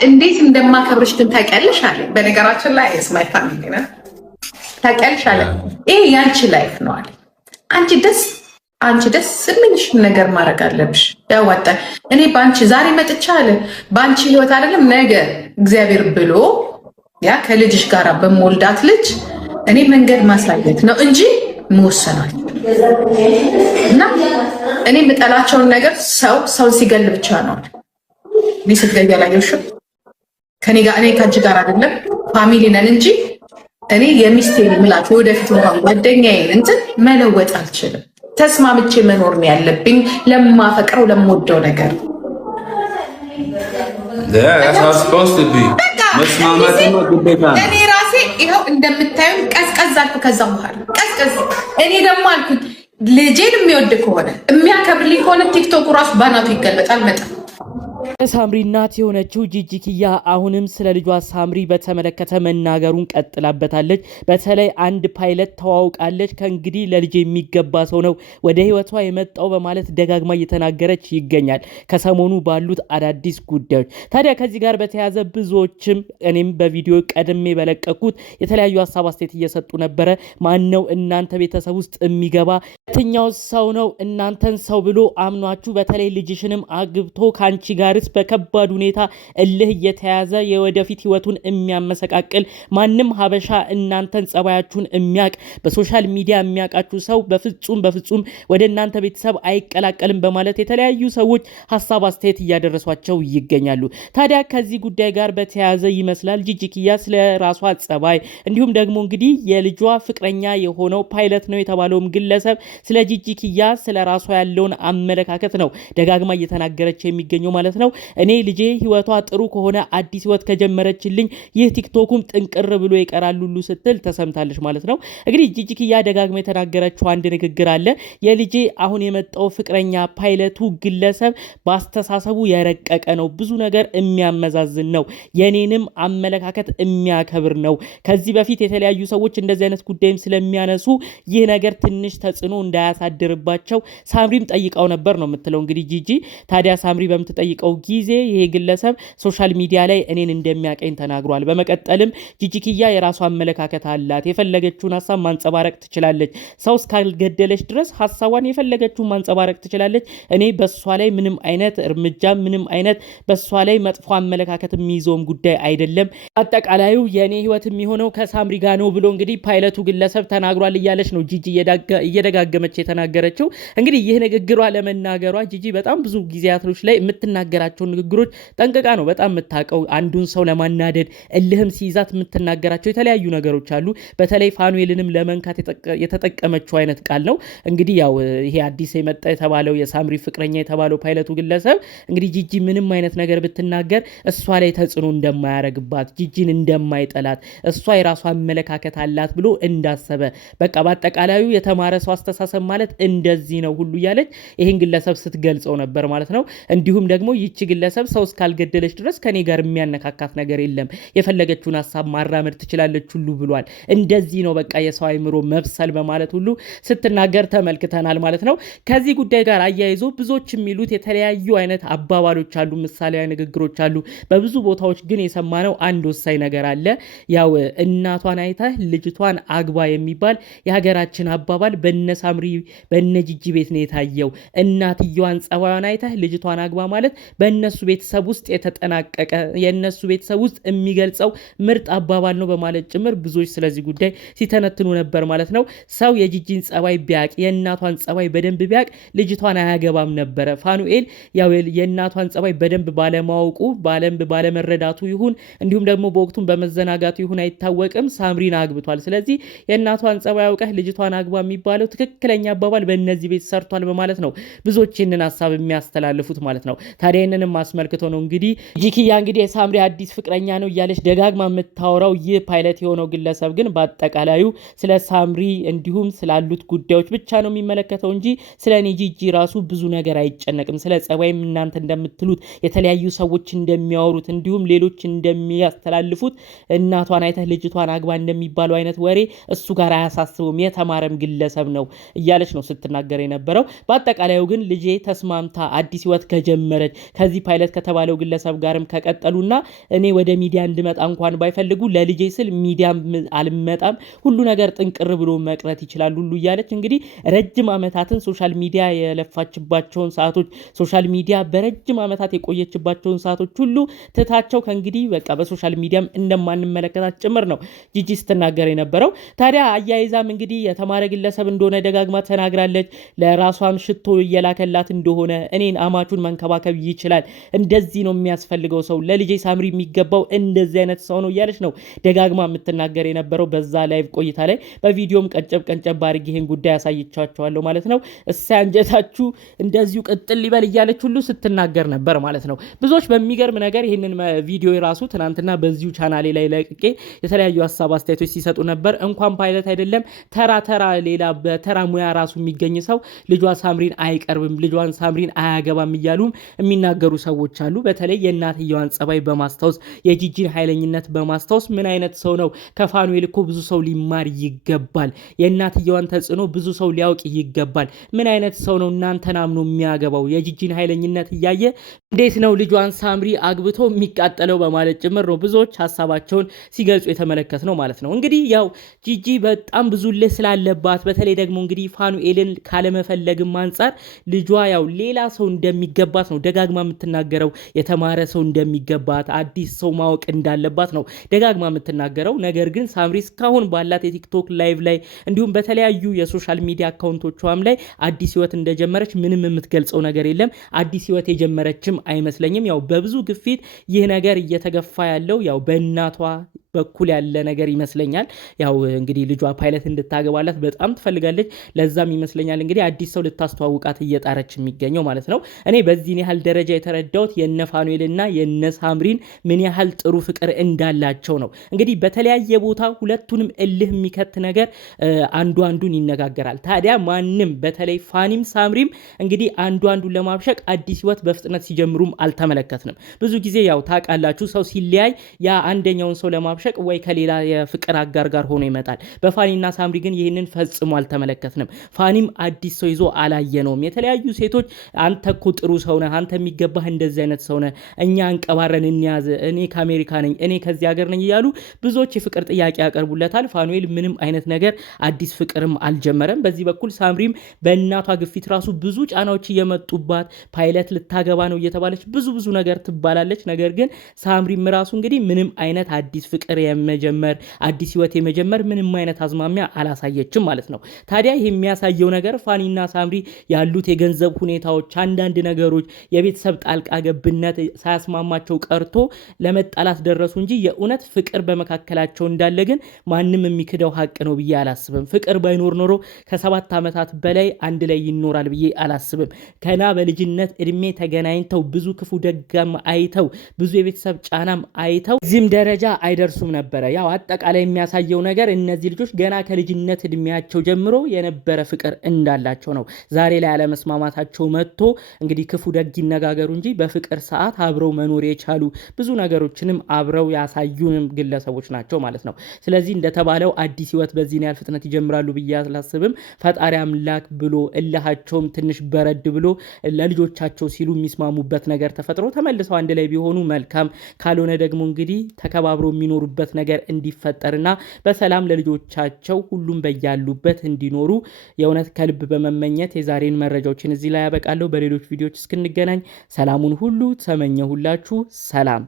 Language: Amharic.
እንዴት እንደማከብርሽ ግን ታውቂያለሽ አለ። በነገራችን ላይ ስማይ ፋሚሊ ነው ታውቂያለሽ አለ። ይሄ ያንቺ ላይፍ ነው አለ። አንቺ ደስ የሚልሽ ነገር ማድረግ አለብሽ። ያዋጣል። እኔ በአንቺ ዛሬ መጥቻ አለ በአንቺ ህይወት አይደለም ነገ እግዚአብሔር ብሎ ያ ከልጅሽ ጋር በመወልዳት ልጅ እኔ መንገድ ማሳየት ነው እንጂ መወሰናል እና እኔ የምጠላቸውን ነገር ሰው ሲገል ብቻ ነው። ሊስትገያ ላይ ይሽው ከኔ ጋር እኔ ከአንቺ ጋር አይደለም ፋሚሊ ነን እንጂ እኔ የሚስቴ ምላት ወደፊት እንኳን ጓደኛዬን እንትን መለወጥ አልችልም። ተስማምቼ መኖር ነው ያለብኝ ለማፈቅረው ለምወደው ነገር። እኔ ራሴ ይኸው እንደምታዩ ቀዝቀዝ አልኩ። ከዛ በኋላ ቀዝቀዝ እኔ ደግሞ አልኩት ልጄን የሚወድ ከሆነ የሚያከብርልኝ ከሆነ ቲክቶኩ ራሱ ባናቱ ይገለጣል። መጣ ሳምሪ እናት የሆነችው ጂጂ ኪያ አሁንም ስለ ልጇ ሳምሪ በተመለከተ መናገሩን ቀጥላበታለች። በተለይ አንድ ፓይለት ተዋውቃለች፣ ከእንግዲህ ለልጅ የሚገባ ሰው ነው ወደ ህይወቷ የመጣው በማለት ደጋግማ እየተናገረች ይገኛል ከሰሞኑ ባሉት አዳዲስ ጉዳዮች። ታዲያ ከዚህ ጋር በተያያዘ ብዙዎችም እኔም በቪዲዮ ቀድሜ በለቀኩት የተለያዩ ሀሳብ አስተያየት እየሰጡ ነበረ። ማን ነው እናንተ ቤተሰብ ውስጥ የሚገባ የትኛው ሰው ነው እናንተን ሰው ብሎ አምኗችሁ በተለይ ልጅሽንም አግብቶ ከአንቺ ጋርስ በከባድ ሁኔታ እልህ እየተያዘ የወደፊት ህይወቱን የሚያመሰቃቅል ማንም ሀበሻ እናንተን ጸባያችሁን የሚያቅ በሶሻል ሚዲያ የሚያውቃችሁ ሰው በፍጹም ወደ እናንተ ቤተሰብ አይቀላቀልም በማለት የተለያዩ ሰዎች ሀሳብ አስተያየት እያደረሷቸው ይገኛሉ። ታዲያ ከዚህ ጉዳይ ጋር በተያያዘ ይመስላል ጂጂ ኪያ ስለ ራሷ ጸባይ እንዲሁም ደግሞ እንግዲህ የልጇ ፍቅረኛ የሆነው ፓይለት ነው የተባለውም ግለሰብ ስለ ጂጂ ኪያ ስለ ራሷ ያለውን አመለካከት ነው ደጋግማ እየተናገረች የሚገኘው ማለት ነው። እኔ ልጄ ህይወቷ ጥሩ ከሆነ አዲስ ህይወት ከጀመረችልኝ ይህ ቲክቶኩም ጥንቅር ብሎ ይቀራል ሁሉ ስትል ተሰምታለች ማለት ነው። እንግዲህ ጂጂ ኪያ ደጋግማ የተናገረችው አንድ ንግግር አለ። የልጄ አሁን የመጣው ፍቅረኛ ፓይለቱ ግለሰብ በአስተሳሰቡ የረቀቀ ነው፣ ብዙ ነገር የሚያመዛዝን ነው፣ የኔንም አመለካከት የሚያከብር ነው። ከዚህ በፊት የተለያዩ ሰዎች እንደዚህ አይነት ጉዳይም ስለሚያነሱ ይህ ነገር ትንሽ ተጽዕኖ እንዳያሳድርባቸው ሳምሪም ጠይቀው ነበር ነው የምትለው እንግዲህ ጂጂ። ታዲያ ሳምሪ በምትጠይቀው ጊዜ ይሄ ግለሰብ ሶሻል ሚዲያ ላይ እኔን እንደሚያቀኝ ተናግሯል። በመቀጠልም ጂጂ ኪያ የራሷ አመለካከት አላት፣ የፈለገችውን ሀሳብ ማንጸባረቅ ትችላለች፣ ሰው እስካልገደለች ድረስ ሀሳቧን የፈለገችውን ማንጸባረቅ ትችላለች። እኔ በሷ ላይ ምንም አይነት እርምጃ ምንም አይነት በሷ ላይ መጥፎ አመለካከት የሚይዘውም ጉዳይ አይደለም፣ አጠቃላዩ የኔ ህይወት የሚሆነው ከሳምሪ ጋር ነው ብሎ እንግዲህ ፓይለቱ ግለሰብ ተናግሯል እያለች ነው ጂጂ እየደጋገመች የተናገረችው። እንግዲህ ይህ ንግግሯ ለመናገሯ ጂጂ በጣም ብዙ ጊዜያቶች ላይ የምትናገራቸው ንግግሮች ጠንቅቃ ነው በጣም የምታውቀው። አንዱን ሰው ለማናደድ እልህም ሲይዛት የምትናገራቸው የተለያዩ ነገሮች አሉ። በተለይ ፋኑኤልንም ለመንካት የተጠቀመችው አይነት ቃል ነው። እንግዲህ ያው ይሄ አዲስ የመጣ የተባለው የሳምሪ ፍቅረኛ የተባለው ፓይለቱ ግለሰብ እንግዲህ ጂጂ ምንም አይነት ነገር ብትናገር እሷ ላይ ተጽዕኖ እንደማያረግባት፣ ጂጂን እንደማይጠላት፣ እሷ የራሷ አመለካከት አላት ብሎ እንዳሰበ በቃ በአጠቃላዩ የተማረ ሰው አስተሳሰብ ማለት እንደዚህ ነው ሁሉ እያለች ይህን ግለሰብ ስትገልጸው ነበር ማለት ነው። እንዲሁም ደግሞ ይቺ ግለሰብ ሰው እስካልገደለች ድረስ ከኔ ጋር የሚያነካካት ነገር የለም፣ የፈለገችውን ሀሳብ ማራመድ ትችላለች ሁሉ ብሏል። እንደዚህ ነው በቃ የሰው አይምሮ መብሰል በማለት ሁሉ ስትናገር ተመልክተናል ማለት ነው። ከዚህ ጉዳይ ጋር አያይዞ ብዙዎች የሚሉት የተለያዩ አይነት አባባሎች አሉ፣ ምሳሌያዊ ንግግሮች አሉ። በብዙ ቦታዎች ግን የሰማነው አንድ ወሳኝ ነገር አለ። ያው እናቷን አይተህ ልጅቷን አግባ የሚባል የሀገራችን አባባል በነ ሳምሪ በነ ጂጂ ቤት ነው የታየው። እናትየዋን ጸባዩን አይተህ ልጅቷን አግባ ማለት በእነሱ ቤተሰብ ውስጥ የተጠናቀቀ የእነሱ ቤተሰብ ውስጥ የሚገልጸው ምርጥ አባባል ነው በማለት ጭምር ብዙዎች ስለዚህ ጉዳይ ሲተነትኑ ነበር ማለት ነው። ሰው የጂጂን ጸባይ ቢያቅ የእናቷን ጸባይ በደንብ ቢያቅ ልጅቷን አያገባም ነበረ። ፋኑኤል ያው የእናቷን ጸባይ በደንብ ባለማወቁ ባለመረዳቱ ይሁን እንዲሁም ደግሞ በወቅቱም በመዘናጋቱ ይሁን አይታወቅም ሳምሪን አግብቷል። ስለዚህ የእናቷን ጸባይ አውቀህ ልጅቷን አግባ የሚባለው ትክክለኛ አባባል በእነዚህ ቤት ሰርቷል በማለት ነው ብዙዎች ይህንን ሀሳብ የሚያስተላልፉት ማለት ነው። ታዲያ ይህንንም አስመልክቶ ነው እንግዲህ ጂጂ ኪያ እንግዲህ የሳምሪ አዲስ ፍቅረኛ ነው እያለች ደጋግማ የምታወራው። ይህ ፓይለት የሆነው ግለሰብ ግን በአጠቃላዩ ስለ ሳምሪ እንዲሁም ስላሉት ጉዳዮች ብቻ ነው የሚመለከተው እንጂ ስለ እኔ ጂጂ ራሱ ብዙ ነገር አይጨነቅም። ስለ ጸባይም እናንተ እንደምትሉት የተለያዩ ሰዎች እንደሚያወሩት እንዲሁም ሌሎች እንደሚያስተላልፉት እናቷን አይተህ ልጅቷን አግባ እንደሚባለው አይነት ወሬ እሱ ጋር አያሳስቡም፣ የተማረም ግለሰብ ነው እያለች ነው ስትናገር የነበረው። በአጠቃላዩ ግን ልጄ ተስማምታ አዲስ ህይወት ከጀመረች ከዚህ ፓይለት ከተባለው ግለሰብ ጋርም ከቀጠሉና እኔ ወደ ሚዲያ እንድመጣ እንኳን ባይፈልጉ ለልጄ ስል ሚዲያ አልመጣም፣ ሁሉ ነገር ጥንቅር ብሎ መቅረት ይችላል ሁሉ እያለች እንግዲህ ረጅም ዓመታትን ሶሻል ሚዲያ የለፋችባቸውን ሰዓቶች ሶሻል ሚዲያ በረጅም ዓመታት የቆየችባቸውን ሰዓቶች ሁሉ ትታቸው ከእንግዲህ በቃ በሶሻል ሚዲያም እንደማንመለከታት ጭምር ነው ጂጂ ስትናገር የነበረው። ታዲያ አያይዛም እንግዲህ የተማረ ግለሰብ እንደሆነ ደጋግማ ተናግራለች። ለራሷም ሽቶ እየላከላት እንደሆነ እኔን አማቹን መንከባከብ ይችላል፣ እንደዚህ ነው የሚያስፈልገው ሰው፣ ለልጄ ሳምሪ የሚገባው እንደዚህ አይነት ሰው ነው እያለች ነው ደጋግማ የምትናገር የነበረው በዛ ላይቭ ቆይታ ላይ። በቪዲዮም ቀንጨብ አድርጌ ይህን ጉዳይ ያሳይቻቸዋለሁ ማለት ነው። እሳይ አንጀታችሁ እንደዚሁ ቅጥል ሊበል እያለች ሁሉ ስትናገር ነበር ማለት ነው። ብዙዎች በሚገርም ነገር ይህንን ቪዲዮ የራሱ ትናንትና በዚሁ ቻናሌ ላይ ለቅቄ የተለያዩ ሀሳብ አስተያየቶች ሲሰጡ ነበር። እንኳን ፓይለት አይደለም ተራ ሌላ በተራ ሙያ ራሱ የሚገኝ ሰው ልጇ ሳምሪን አይቀርብም፣ ልጇን ሳምሪን አያገባም እያሉም የሚናገሩ ሰዎች አሉ። በተለይ የእናትየዋን ጸባይ በማስታወስ የጂጂን ኃይለኝነት በማስታወስ ምን አይነት ሰው ነው ከፋኑኤል እኮ ብዙ ሰው ሊማር ይገባል፣ የእናትየዋን ተጽዕኖ ብዙ ሰው ሊያውቅ ይገባል፣ ምን አይነት ሰው ነው እናንተን አምኖ የሚያገባው፣ የጂጂን ኃይለኝነት እያየ እንዴት ነው ልጇን ሳምሪ አግብቶ የሚቃጠለው በማለት ጭምር ነው ብዙዎች ሀሳባቸውን ሲገልጹ የተመለከት ነው ማለት ነው። እንግዲህ ያው ጂጂ በጣም ብዙ ልህ ስላለባት በተለይ ደግሞ እንግዲህ ፋኑኤልን ካለመፈለግም አንጻር ልጇ ያው ሌላ ሰው እንደሚገባት ነው ደጋግማ የምትናገረው። የተማረ ሰው እንደሚገባት አዲስ ሰው ማወቅ እንዳለባት ነው ደጋግማ የምትናገረው። ነገር ግን ሳምሪ እስካሁን ባላት የቲክቶክ ላይቭ ላይ እንዲሁም በተለያዩ የሶሻል ሚዲያ አካውንቶቿም ላይ አዲስ ህይወት እንደጀመረች ምንም የምትገልጸው ነገር የለም። አዲስ ህይወት የጀመረችም አይመስለኝም። ያው በብዙ ግፊት ይህ ነገር እየተገፋ ያለው ያው በእናቷ በኩል ያለ ነገር ይመስለኛል። ያው እንግዲህ ልጇ ፓይለት እንድታገባላት በጣም ትፈልጋለች። ለዛም ይመስለኛል እንግዲህ አዲስ ሰው ልታስተዋውቃት እየጣረች የሚገኘው ማለት ነው። እኔ በዚህን ያህል ደረጃ የተረዳሁት የነ ፋኑኤልና የነ ሳምሪን ምን ያህል ጥሩ ፍቅር እንዳላቸው ነው። እንግዲህ በተለያየ ቦታ ሁለቱንም እልህ የሚከት ነገር አንዱን ይነጋገራል። ታዲያ ማንም በተለይ ፋኒም ሳምሪም እንግዲህ አንዱን ለማብሸቅ አዲስ ህይወት በፍጥነት ሲጀምሩም አልተመለከትንም። ብዙ ጊዜ ያው ታውቃላችሁ ሰው ሲለያይ ያ አንደኛውን ሰው ለማብሸቅ ወይ ከሌላ የፍቅር አጋር ጋር ሆኖ ይመጣል። በፋኒና ሳምሪ ግን ይህንን ፈጽሞ አልተመለከትንም። ፋኒም አዲስ ሰው ይዞ አላየነውም። የተለያዩ ሴቶች አንተ እኮ ጥሩ ሰው ነህ፣ አንተ የሚገባህ እንደዚህ አይነት ሰው ነህ፣ እኛ እንቀባረን እንያዝ፣ እኔ ከአሜሪካ ነኝ፣ እኔ ከዚህ ሀገር ነኝ እያሉ ብዙዎች የፍቅር ጥያቄ ያቀርቡለታል። ፋኑኤል ምንም አይነት ነገር አዲስ ፍቅርም አልጀመረም። በዚህ በኩል ሳምሪም በእናቷ ግፊት ራሱ ብዙ ጫናዎች እየመጡባት ፓይለት ልታገባ ነው እየተባለች ብዙ ነገር ትባላለች። ነገር ግን ሳምሪም ራሱ እንግዲህ ምንም አይነት አዲስ ፍቅር የመጀመር አዲስ ህይወት የመጀመር ምንም አይነት አዝማሚያ አላሳየችም ማለት ነው። ታዲያ ይህ የሚያሳየው ነገር ፋኒና ሳምሪ ያሉት የገንዘብ ሁኔታዎች፣ አንዳንድ ነገሮች፣ የቤተሰብ ጣልቃ ገብነት ሳያስማማቸው ቀርቶ ለመጣላት ደረሱ እንጂ የእውነት ፍቅር በመካከላቸው እንዳለ ግን ማንም የሚክደው ሀቅ ነው ብዬ አላስብም። ፍቅር ባይኖር ኖሮ ከ7 ዓመታት በላይ አንድ ላይ ይኖራል ብዬ አላስብም። ከና በልጅነት እድሜ ተገናኝተው ብዙ ክፉ ደጋም አይተው ብዙ የቤተሰብ ጫናም አይተው እዚህም ደረጃ አይደርሱም ነበረ። ያው አጠቃላይ የሚያሳየው ነገር እነዚህ ልጆች ገና ከልጅነት እድሜያቸው ጀምሮ የነበረ ፍቅር እንዳላቸው ነው። ዛሬ ላይ አለመስማማታቸው መጥቶ እንግዲህ ክፉ ደግ ይነጋገሩ እንጂ በፍቅር ሰዓት አብረው መኖር የቻሉ ብዙ ነገሮችንም አብረው ያሳዩንም ግለሰቦች ናቸው ማለት ነው። ስለዚህ እንደተባለው አዲስ ህይወት በዚህ ያህል ፍጥነት ይጀምራሉ ብዬ አላስብም። ፈጣሪ አምላክ ብሎ እልሃቸውም ትንሽ በረድ ብሎ ለልጆቻቸው ሲሉ የሚስማሙበት ነገር ተፈጥሮ ተመልሰው አንድ ላይ ቢሆኑ መልካም፣ ካልሆነ ደግሞ እንግዲህ ተከባብሮ የሚኖሩበት ነገር እንዲፈጠርና በሰላም ለልጆቻቸው ሁሉም በያሉበት እንዲኖሩ የእውነት ከልብ በመመኘት የዛሬን መረጃዎችን እዚህ ላይ ያበቃለሁ። በሌሎች ቪዲዮዎች እስክንገናኝ ሰላሙን ሁሉ ተመኘሁላችሁ። ሰላም።